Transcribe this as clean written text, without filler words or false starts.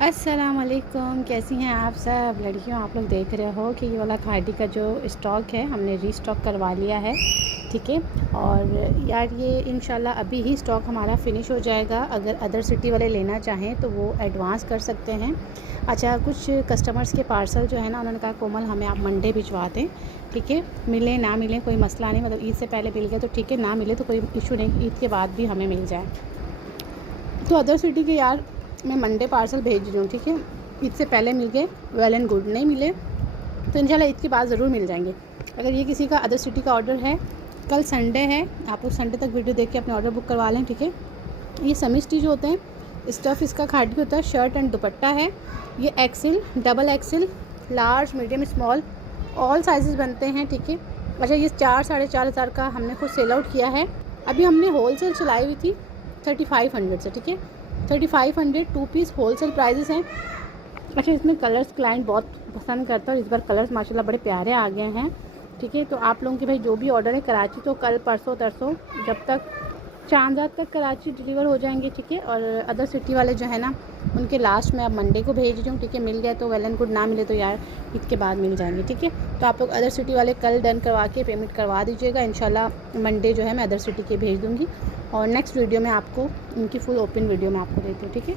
अस्सलाम वालेकुम, कैसी हैं आप सब लड़कियों। आप लोग देख रहे हो कि ये वाला खादी का जो स्टॉक है हमने रीस्टॉक करवा लिया है, ठीक है। और यार ये इंशाल्लाह अभी ही स्टॉक हमारा फ़िनिश हो जाएगा। अगर अदर सिटी वाले लेना चाहें तो वो एडवांस कर सकते हैं। अच्छा, कुछ कस्टमर्स के पार्सल जो है ना, उन्होंने कहा कोमल हमें आप मंडे भिजवा दें, ठीक है। मिले ना मिले कोई मसला नहीं, मतलब ईद से पहले मिल गया तो ठीक है, ना मिले तो कोई इशू नहीं, ईद के बाद भी हमें मिल जाए। तो अदर सिटी के यार मैं मंडे पार्सल भेज रही हूँ, ठीक है। ईद से पहले मिल गए वेल एंड गुड, नहीं मिले तो इंशाल्लाह ईद के बाद ज़रूर मिल जाएंगे। अगर ये किसी का अदर सिटी का ऑर्डर है, कल संडे है, आप लोग संडे तक वीडियो देख के अपने ऑर्डर बुक करवा लें, ठीक है। ये सेमी स्टिच होते हैं, स्टफ़ इसका खादी होता है, शर्ट एंड दुपट्टा है। ये XL, double XL, large, medium, small all sizes बनते हैं, ठीक है। अच्छा, ये 4-4.5 हज़ार का हमने खुद सेल आउट किया है। अभी हमने होल सेल चलाई हुई थी 3500 से, ठीक है। 3500 2 पीस होल सेल प्राइजेस हैं। अच्छा, इसमें कलर्स क्लाइंट बहुत पसंद करता है और इस बार कलर्स माशाल्लाह बड़े प्यारे आ गए हैं, ठीक है। तो आप लोगों के भाई जो भी ऑर्डर है कराची, तो कल परसों तरसों जब तक चांद रात तक कराची डिलीवर हो जाएंगे, ठीक है। और अदर सिटी वाले जो है ना, उनके लास्ट में अब मंडे को भेज रही हूँ, ठीक है। मिल गया तो वेल एंड गुड, ना मिले तो यार ईद के बाद मिल जाएंगे, ठीक है। तो आप लोग अदर सिटी वाले कल डन करवा के पेमेंट करवा दीजिएगा। इंशाल्लाह मंडे जो है मैं अदर सिटी के भेज दूँगी और नेक्स्ट वीडियो में आपको उनकी फुल ओपन वीडियो में आपको देती हूँ, ठीक है।